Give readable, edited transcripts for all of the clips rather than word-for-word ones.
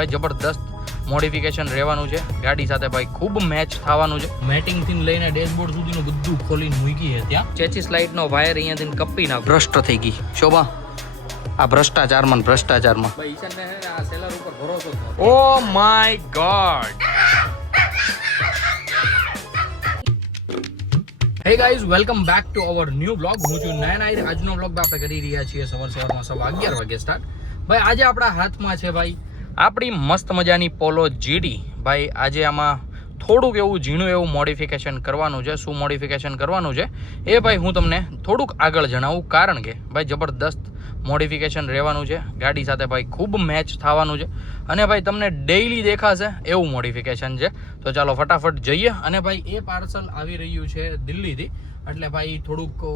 ભાઈ જબરદસ્ત મોડિફિકેશન રહેવાનું છે ગાડી સાથે ભાઈ ખૂબ મેચ થવાનું છે મેટિંગ થી લઈને ડેશબોર્ડ સુધીનું બધું ખોલીને મૂકી છે ત્યાં ચેચિસ લાઇટ નો વાયર અહીંયાથી કપી ના ભ્રષ્ટ થઈ ગઈ શોભા આ ભ્રષ્ટાચારમાં ભાઈ ઈશાનને હે ને આ સેલર ઉપર ભરોસો oh my God hey guys welcome back to our new blog હું છું નયન આહિર આજનો બ્લોગ આપણે કરી રહ્યા છીએ સવારમાં 11:15 વાગે સ્ટાર્ટ ભાઈ આજે આપણા હાથમાં છે ભાઈ આપણી મસ્ત મજાની પોલો જીડી ભાઈ આજે આમાં થોડુંક એવું ઝીણું એવું મોડિફિકેશન કરવાનું છે શું મોડિફિકેશન કરવાનું છે એ ભાઈ હું તમને થોડુંક આગળ જણાવું કારણ કે ભાઈ જબરદસ્ત મોડિફિકેશન રહેવાનું છે ગાડી સાથે ભાઈ ખૂબ મેચ થવાનું છે અને ભાઈ તમને ડેઈલી દેખાશે એવું મોડિફિકેશન છે તો ચાલો ફટાફટ જઈએ અને ભાઈ એ પાર્સલ આવી રહ્યું છે દિલ્હીથી એટલે ભાઈ થોડુંક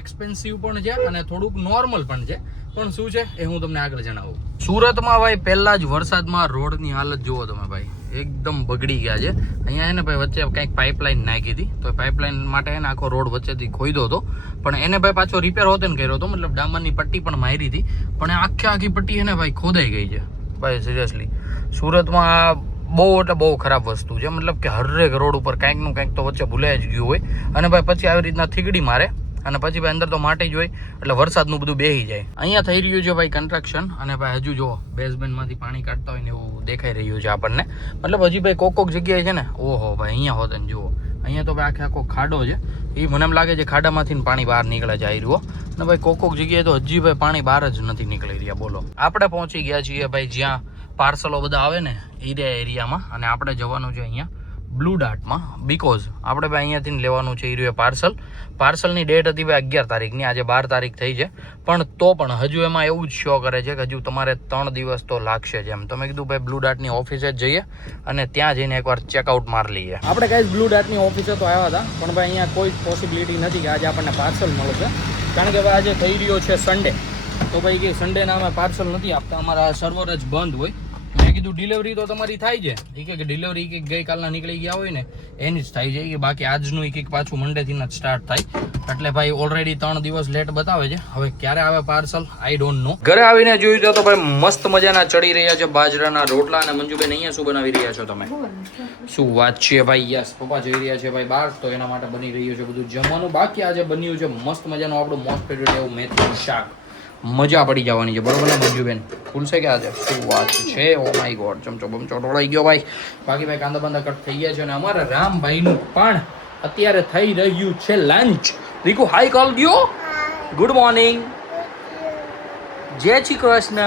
એક્સપેન્સિવ પણ છે અને થોડુંક નોર્મલ પણ છે પણ શું છે એ હું તમને આગળ જણાવું સુરતમાં ભાઈ પહેલા જ વરસાદમાં રોડની હાલત જુઓ તમે ભાઈ એકદમ બગડી ગયા છે અહીંયા એને ભાઈ વચ્ચે કંઈક પાઇપલાઇન નાખી હતી તો પાઇપલાઇન માટે એને આખો રોડ વચ્ચેથી ખોઈદો હતો પણ એને ભાઈ પાછો રિપેર હોતે ને કર્યો હતો મતલબ ડામરની પટ્ટી પણ મારી હતી પણ આખી પટ્ટી એને ભાઈ ખોદાઈ ગઈ છે ભાઈ સિરિયસલી સુરતમાં બહુ એટલે બહુ ખરાબ વસ્તુ છે મતલબ કે હરેક રોડ ઉપર કાંઈકનું કાંઈક તો વચ્ચે ભૂલાઈ જ ગયું હોય અને ભાઈ પછી આવી રીતના થીગડી મારે અને પછી ભાઈ અંદર તો માટી જ હોય એટલે વરસાદનું બધું બેહી જાય અહીંયા થઈ રહ્યું છે ભાઈ કન્સ્ટ્રક્શન અને ભાઈ હજુ જો બેઝમેન્ટમાંથી પાણી કાઢતા હોય ને એવું દેખાઈ રહ્યું છે આપણને મતલબ હજી ભાઈ કોક જગ્યાએ છે ને ઓહો ભાઈ અહીંયા હોત ને જુઓ અહીંયા તો ભાઈ આખો ખાડો છે એ મને એમ લાગે છે ખાડામાંથી પાણી બહાર નીકળે જાય રહ્યો અને ભાઈ કોક જગ્યાએ તો હજી ભાઈ પાણી બહાર જ નથી નીકળી રહ્યા બોલો આપણે પહોંચી ગયા છીએ ભાઈ જ્યાં પાર્સલો બધા આવે ને એરિયામાં અને આપણે જવાનું છે અહીંયા બ્લુ ડાર્ટમાં બીકોઝ આપણે ભાઈ અહીંયાથી લેવાનું છે એ પાર્સલની ડેટ હતી ભાઈ 11 તારીખની આજે 12 તારીખ થઈ છે પણ તો પણ હજુ એમાં એવું જ શો કરે છે કે હજુ તમારે 3 દિવસ તો લાગશે જ એમ તો મેં કીધું ભાઈ બ્લુ ડાર્ટની ઓફિસે જ જઈએ અને ત્યાં જઈને એકવાર ચેકઆઉટ મારી લઈએ આપણે કાંઈ બ્લુ ડાર્ટની ઓફિસે તો આવ્યા હતા પણ ભાઈ અહીંયા કોઈ પોસિબિલિટી નથી કે આજે આપણને પાર્સલ મળશે કારણ કે ભાઈ આજે થઈ રહ્યો છે સન્ડે તો ભાઈ કે સન્ડેના અમે પાર્સલ નથી આપતા અમારા સર્વર જ બંધ હોય મેં કીધું ડિલિવરી તો તમારી થાય છે એ કે ડિલિવરી કે ગઈકાલના નીકળી ગયા હોય ને એની જ થાય છે કે બાકી આજનું એક પાછું મંડેથી જ સ્ટાર્ટ થાય એટલે ભાઈ ઓલરેડી 3 દિવસ લેટ બતાવે છે હવે ક્યારે આવે પાર્સલ આઈ ડોન્ટ નો ઘરે આવીને જોયું તો ભાઈ મસ્ત મજાના ચડી રહ્યા છે બાજરાના રોટલા અને મંજુબેન અહીંયા શું બનાવી રહ્યા છો તમે શું વાત છે ભાઈ યસ પપ્પા જઈ રહ્યા છે ભાઈ બહાર તો એના માટે બની રહ્યું છે બધું જમવાનું બાકી આજે બન્યું છે મસ્ત મજાનું આપણું મોસ્ટ ફેવરેટ એવું મેથીનું શાક મજા પડી જવાની છે બરોબર ને મંજુબેન ફૂલ છે કે આજે શું વાત છે ઓ માય ગોડ ચમચો બમચો ઢોળાઈ ગયો ભાઈ બાકી ભાઈ કાંદા બાંદા કટ થઈ ગયા છે અને અમારા રામભાઈનું પણ અત્યારે થઈ રહ્યું છે લંચ રીકુ હાઈ કોલ ગયો ગુડ મોર્નિંગ જય શ્રી કૃષ્ણ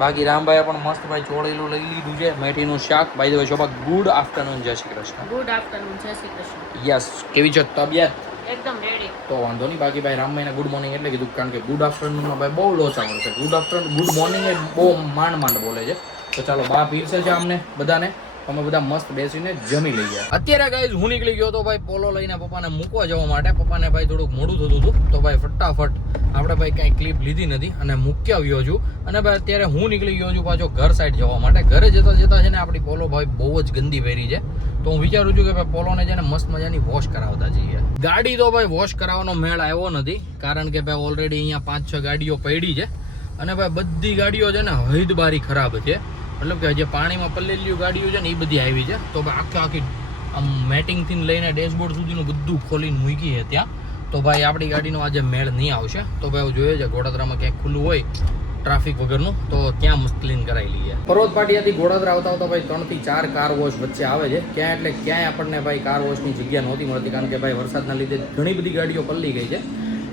બાકી રામભાઈએ પણ મસ્ત ભાઈ ચોળેલું લઈ લીધું છે મેથીનું શાક ભાઈ દેવા શોભા ગુડ આફ્ટરનૂન જય શ્રી કૃષ્ણ ગુડ આફ્ટરનૂન જય શ્રી કૃષ્ણ યસ કેવી છે તબિયત એકદમ રેડી તો વાંધો નહીં બાકી ભાઈ રામભાઈને ગુડ મોર્નિંગ એટલે કીધું કારણ કે ગુડ આફ્ટરનૂનમાં ભાઈ બહુ લોચા મળશે ગુડ આફ્ટરનૂન ગુડ મોર્નિંગ એ બહુ માંડ બોલે છે તો ચાલો બા પીરસે છે અમને બધાને અમે બધા મસ્ત બેસીને જમી લઈએ અત્યારે ગાઈઝ હું નીકળી ગયો તો ભાઈ પોલો લઈને પપ્પાને મૂકવા જવા માટે પપ્પાને ભાઈ થોડુંક મોડું થતું હતું તો ભાઈ ફટાફટ આપણે ભાઈ કાંઈ ક્લિપ લીધી નથી અને મૂકી આવ્યો છું અને ભાઈ અત્યારે હું નીકળી ગયો છું પાછો ઘર સાઈડ જવા માટે ઘરે જતા છે ને આપણી પોલો ભાઈ બહુ જ ગંદી પહેરી છે તો હું વિચારું છું કે ભાઈ પોલોને છે ને મસ્ત મજાની વોશ કરાવતા જઈએ ગાડી તો ભાઈ વોશ કરાવવાનો મેળ આવ્યો નથી કારણ કે ભાઈ ઓલરેડી અહીંયા 5-6 ગાડીઓ પડી છે અને ભાઈ બધી ગાડીઓ છે ને હૈદબારી ખરાબ છે મતલબ કે જે પાણીમાં પલ્લેલી ગાડીઓ છે ને એ બધી આવી છે તો ભાઈ આખી આમ મેટિંગથી લઈને ડેશબોર્ડ સુધીનું બધું ખોલીને મૂકી છે ત્યાં તો ભાઈ આપણી ગાડીનો આજે મેળ નહીં આવશે તો ભાઈ હું જોઈએ છે ગોડાદરામાં ક્યાંક ખુલ્લું હોય ટ્રાફિક વગરનું તો ત્યાં મસ્ત ક્લીન કરાવી લઈએ પર્વત પાટિયાથી ગોડાદરા આવતા ભાઈ 3 થી 4 કાર વોશ વચ્ચે આવે છે ક્યાં એટલે ક્યાંય આપણને ભાઈ કાર વોશની જગ્યા નહોતી મળતી કારણ કે ભાઈ વરસાદના લીધે ઘણી બધી ગાડીઓ પલ્લી ગઈ છે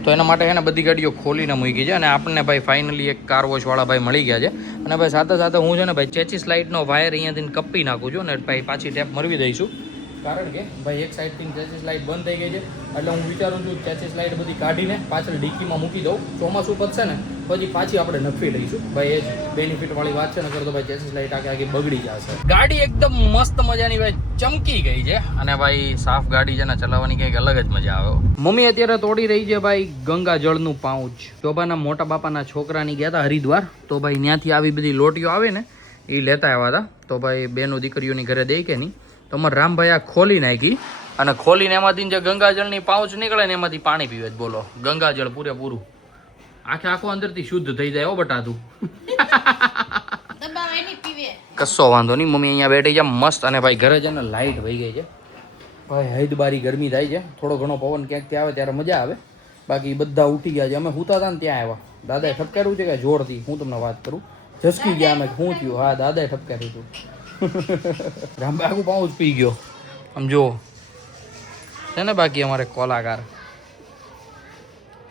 તો એના માટે એને બધી ગાડીઓ ખોલીને મૂકી છે અને આપણને ભાઈ ફાઇનલી એક કાર વોશવાળા ભાઈ મળી ગયા છે અને ભાઈ સાથે હું છે ને ભાઈ ચેચિસ લાઇટનો વાયર અહીંયાથી કપી નાખું છું અને ભાઈ પાછી ટેપ મરવી દઈશું કારણ કે ભાઈ એક સાઈડથી ચેચિસ લાઇટ બંધ થઈ ગઈ છે એટલે હું વિચારું છું ચેચિસ લાઇટ બધી કાઢીને પાછળ ડીકીમાં મૂકી દઉં ચોમાસું પતશે ને પછી પાછી આપણે નખવી લઈશું ભાઈ એ જ બેનિફિટ વાળી વાત છે ને કરતો ભાઈ ચેચિસ લાઇટ આખી બગડી જશે ગાડી એકદમ મસ્ત મજાની ભાઈ ચમકી ગઈ છે અને ભાઈ સાફ ગાડી છે ને ચલાવવાની કંઈક અલગ જ મજા આવે મમ્મી અત્યારે તોડી રહી છે ભાઈ ગંગા જળનું પાઉચ શોભાના મોટા બાપાના છોકરાની ગયા હતા હરિદ્વાર તો ભાઈ ત્યાંથી આવી બધી લોટીઓ આવે ને એ લેતા આવ્યા હતા તો ભાઈ બેનો દીકરીઓની ઘરે દઈ કે નહીં તો અમારા રામભાઈ આ ખોલી નાખી અને ખોલીને એમાંથી જે ગંગાજળની પાઉચ નીકળે ને એમાંથી પાણી પીવે બોલો ગંગાજળ પૂરેપૂરું આખું અંદરથી શુદ્ધ થઈ જાય હો બટા તું દબાવ એની કશો વાંધો નહીં. મમ્મી અહીંયા બેઠી છે મસ્ત. અને ભાઈ ઘરે છે ને લાઇટ વહી ગઈ છે ભાઈ. હૈદબારી ગરમી થાય છે. થોડો ઘણો પવન ક્યાંકથી આવે ત્યારે મજા આવે. બાકી બધા ઉઠી ગયા છે. અમે સૂતા હતા ને ત્યાં આવ્યા. દાદાએ ઠપકાર્યું છે કે જોરથી. હું તમને વાત કરું, ઝસકી ગયા અમે. શું થયું? હા, દાદાએ ઠપકાર્યું હતું. રામભાઈ આખું પાઉં જ પી ગયો. આમ જો છે ને. બાકી અમારે કોલાકાર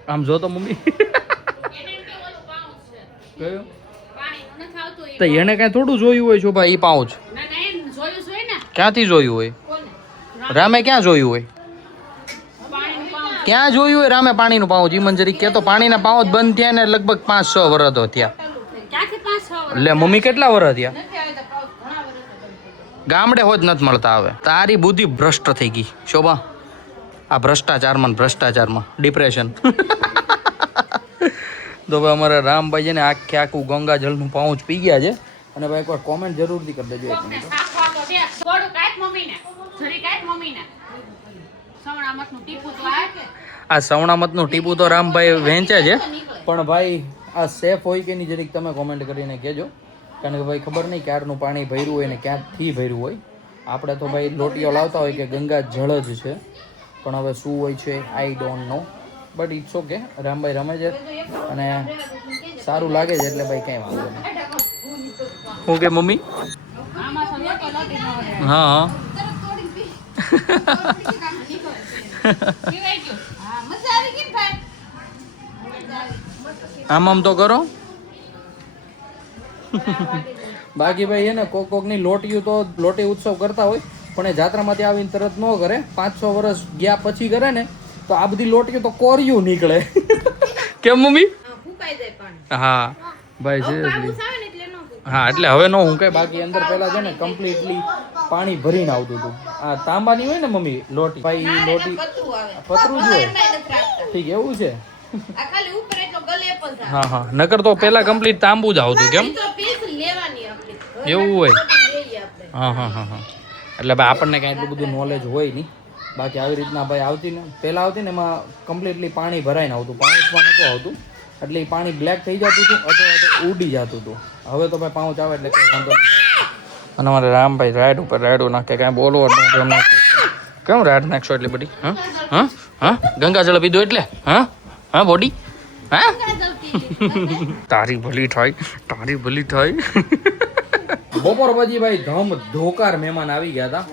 આમ જો તો મમ્મી કયો તો એને કઈ થોડું જોયું હોય શોભા. એ પાઉચ ક્યાંથી જોયું હોય? રામે ક્યાં જોયું હોય? ક્યાં જોયું હોય રામે પાણીનું પાઉચ? ઈ મને જરીક કહેતો. પાણીના પાઉચ બંધ થયા ને લગભગ 5-6 વર્ષ તો થયા. એટલે મમ્મી કેટલા વર્ષ થયા? ગામડે હોજ નથી મળતા હવે. તારી બુદ્ધિ ભ્રષ્ટ થઈ ગઈ શોભા. આ ભ્રષ્ટાચારમાં ડિપ્રેશન. તો ભાઈ અમારા રામભાઈ છે ને આખું ગંગા જળનું પાઉચ પી ગયા છે. અને ભાઈ એકવાર કોમેન્ટ જરૂરથી કરી દેજો. આ સવણામતનું ટીપું તો રામભાઈ વેચે છે. પણ ભાઈ આ સેફ હોય કે નહીં જરીક તમે કોમેન્ટ કરીને કહેજો. કારણ કે ભાઈ ખબર નહીં ક્યારનું પાણી ભર્યું હોય ને ક્યાંથી ભર્યું હોય. આપણે તો ભાઈ લોટીઓ લાવતા હોય કે ગંગા જળ જ છે. પણ હવે શું હોય છે I don't know. But it's okay. Rambhai રમે છે અને સારું લાગે છે એટલે ભાઈ કંઈ વાંધો નહીં. Okay mummy. હા હા આમ તો કરો. બાકી ભાઈ એને કોકની લોટીયું તો લોટી ઉત્સવ કરતા હોય પણ એ જાત્રામાંથી આવીને તરત ન કરે. 5-6 વર્ષ ગયા પછી કરે ને તો આ બધી લોટીઓ તો કોરિયું નીકળે. કેમ મમ્મી? હા ભાઈ સિરિયસલી. હા એટલે હવે નો હું કઈ. બાકી અંદર પેલા છે ને કમ્પ્લીટલી પાણી ભરીને આવતું હતું. આ તાંબાની હોય ને મમ્મી લોટી. ભાઈ લોટી પતરું જ હોય. ઠીક એવું છે. હા હા નકર તો પેલા કમ્પ્લીટ તાંબુ જ આવતું. કેમ એવું હોય? હા હા હા હા એટલે ભાઈ આપણને કાંઈ એટલું બધું નોલેજ હોય નહીં. બાકી આવી રીતના ભાઈ આવતી ને પહેલાં આવતી ને એમાં કમ્પ્લીટલી પાણી ભરાઈને આવતું. પાઉચમાં નહોતું આવતું એટલે એ પાણી બ્લેક થઈ જતું હતું અથવા તો ઉડી જતું હતું. હવે તો ભાઈ પાઉચ આવે એટલે કંઈ વાંધો નથી આવતો. અને અમારે રામભાઈ રાઈડ ઉપર રાઈડો નાખે. કાંઈ બોલો કેમ રાઈડ નાખશો એટલી બધી? હા હા હા ગંગાજળ પીધું એટલે? હા હા બોડી હા તારી ભલી થાય. બપોર પછી ભાઈ ધમ ધોકાર મહેમાન આવી ગયા હતા.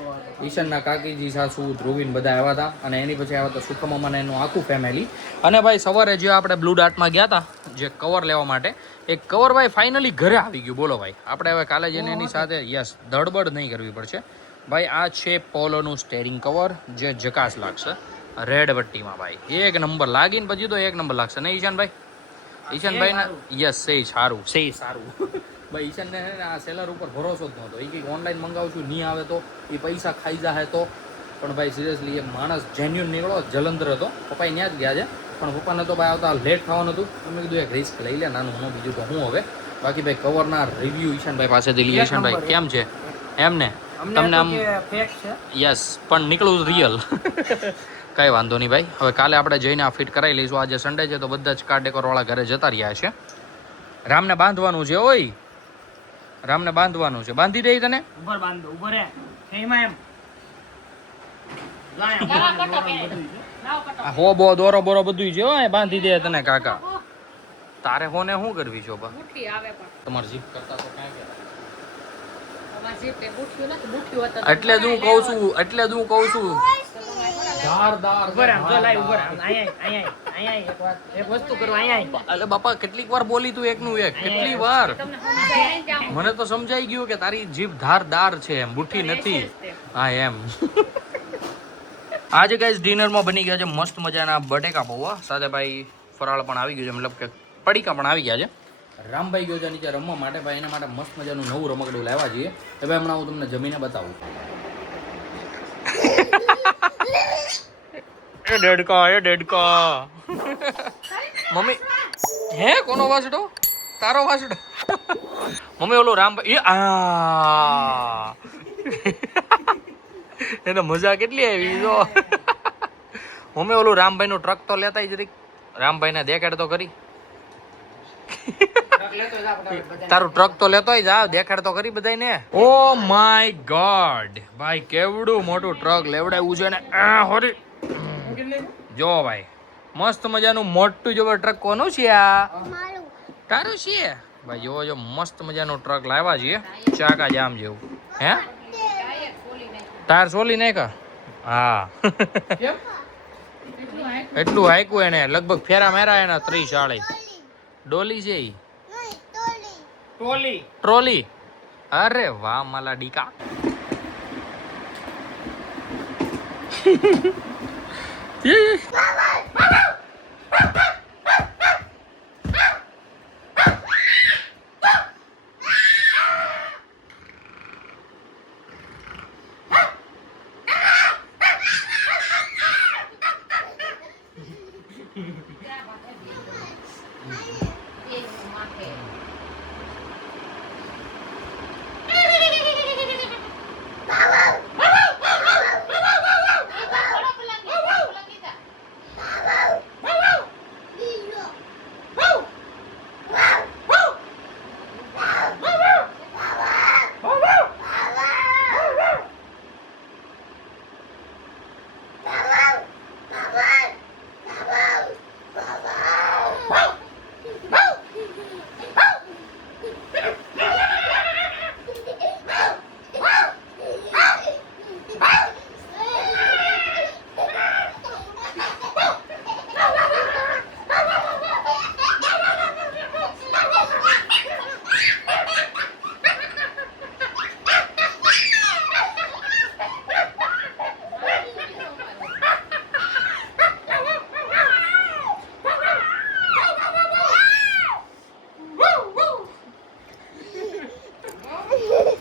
ઈશાનના કાકીજી, સાસુ, ધ્રુવીન બધા આવ્યા હતા. અને એની પછી આવ્યા હતા સુખમામાને એનું આખું ફેમિલી. અને ભાઈ સવારે જે આપણે બ્લુ ડાર્ટમાં ગયા હતા જે કવર લેવા માટે, એ કવર ભાઈ ફાઇનલી ઘરે આવી ગયું. બોલો ભાઈ આપણે હવે કાલે જઈને એની સાથે યસ દળબડ નહીં કરવી પડશે. ભાઈ આ છે પોલોનું સ્ટેરિંગ કવર જે જકાસ લાગશે રેડ પટ્ટીમાં. ભાઈ એક નંબર લાગીને પછી તો એક નંબર લાગશે નહીં ઈશાનભાઈ? ઈશાનભાઈ યસ સે સારું ભાઈ. ઈશાનને આ સેલર ઉપર ભરોસો જ નહોતો. એ કંઈક ઓનલાઈન મંગાવું નહીં આવે તો એ પૈસા ખાઈ જાય તો. પણ ભાઈ સિરિયસલી એ માણસ જેન્યુન નીકળો. જલંધર હતો. પપ્પા ત્યાં જ ગયા છે પણ પપ્પાને તો ભાઈ આવતા લેટ થવાનું હતું. મેં કીધું એક રિસ્ક લઈ લે નાનું હું બીજું તો હું હવે. બાકી ભાઈ કવરના રિવ્યુ ઈશાનભાઈ પાસેથી લઈએ. ઈશાનભાઈ કેમ છે એમને? તમને આમ યસ પણ નીકળવું રિયલ. કાંઈ વાંધો નહીં ભાઈ. હવે કાલે આપણે જઈને આ ફિટ કરાવી લઈશું. આજે સન્ડે છે તો બધા જ કાર ડેકોરવાળા ઘરે જતા રહ્યા છે. રામને બાંધવાનું છે. ઓય રામને બાંધવાનું છે. બાંધી દે તને? હો બો દોરો બોરો બધું છે. હોય બાંધી દે તને કાકા. તારે હોને શું કરવી છો? તમારે જીપ કરતા તો કાંઈ એટલે જ હું કહું છું અરે બાપા કેટલીક વાર બોલી તું એકનું એક. કેટલી વાર મને તો સમજાઈ ગયું કે તારી જીભ ધારદાર છે એમ, બુઠ્ઠી નથી. હા એમ. આજે ગાઈસ ડિનરમાં બની ગયા છે મસ્ત મજાના બટેકા પૌવા. સાથે ભાઈ ફરાળ પણ આવી ગયું છે, મતલબ કે પડીકા પણ આવી ગયા છે. રામભાઈ ગયો છે નીચે રમવા માટે. ભાઈ એના માટે મસ્ત મજાનું નવું રમકડું લાવવા છીએ. એ ભાઈ હમણાં હું તમને જમીને બતાવું. એ ડેડકા મમ્મી હે કોનો વાસડો? તારો વાસડો? મમ્મી ઓલો રામભાઈ એને મજા કેટલી આવી જો. મમ્મી ઓલું રામભાઈ નું ટ્રક તો લેતા જરીક રામભાઈ ને દેખાડ તો કરી. તારું ટ્રક તો લેતોય જા, દેખાડ તો કરી બધાયને. ઓ માય ગોડ ભાઈ, કેવડું મોટું ટ્રક લેવડાવ્યું છે ને. હોરી જો ભાઈ, મસ્ત મજાનું મોટું જો ટ્રક. કોનું છે આ? તારું છે ભાઈ. જો જો મસ્ત મજાનું ટ્રક લાવ્યા છીએ, ચાકા જામ જેવું. હે ટાયર સોલી નાખા? હા. એટલું હાઈકું એને, લગભગ ફેરા મેરા એના 30-40. ડોલી છે ઈ? ટ્રોલી. અરે વાહ માલા ડીકા.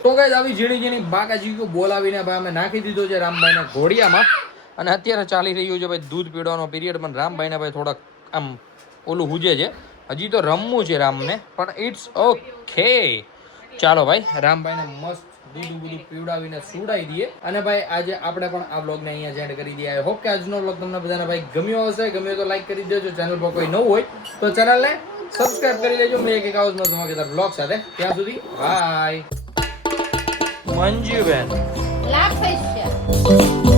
તો ગાઈસ આવી ઝીણી ઝીણી બાકાજીઓ બોલાવીને ભાઈ અમે નાખી દીધો છે રામભાઈના ઘોડિયામાં. અને અત્યારે ચાલી રહ્યું છે ભાઈ દૂધ પીવાનો પીરિયડ. પણ રામભાઈને ભાઈ થોડાક આમ ઓલું હુજે છે, હજી તો રમવું છે રામને, પણ ઇટ્સ ઓકે. ચાલો ભાઈ, રામભાઈને મસ્ત દૂધ બધું પીવડાવીને સુડાવી દઈએ. અને ભાઈ આજે આપણે પણ આ બ્લોગને અહીંયા જ એન્ડ કરી દઈએ. આઈ હોપ કે આજનો બ્લોગ તમને બધાને ભાઈ ગમ્યો હશે. ગમ્યો તો લાઈક કરી દેજો. ચેનલ પર કોઈ નવું હોય તો ચેનલને સબસ્ક્રાઇબ કરી લેજો. મેં એક આવાજમાં ધમાકેદાર બ્લોગ સાથે. ત્યાં સુધી બાય. મંજુબેન લાખ પૈસા